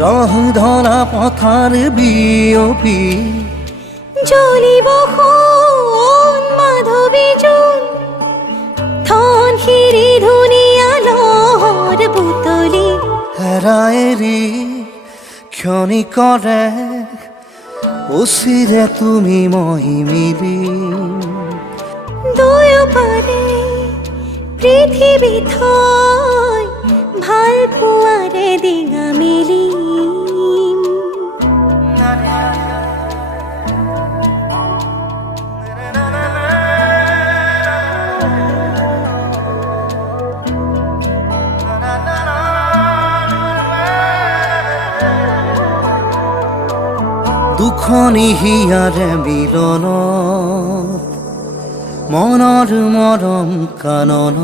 ৰহধৰা পথাৰ বিয়পি জ্বলিব সোণ মাধৱী জোন থন শিৰি ধুনীয়া লহৰ বুটলি হেৰাই এৰি ক্ষণিকৰে উচিৰে তুমি মই মিলি দুয়োপাৰে পৃথিৱী থৈ ভাল পোৱাৰে ডিঙা মেলি দুখনি হিয়াৰে মিলন মনৰ মৰম কাননত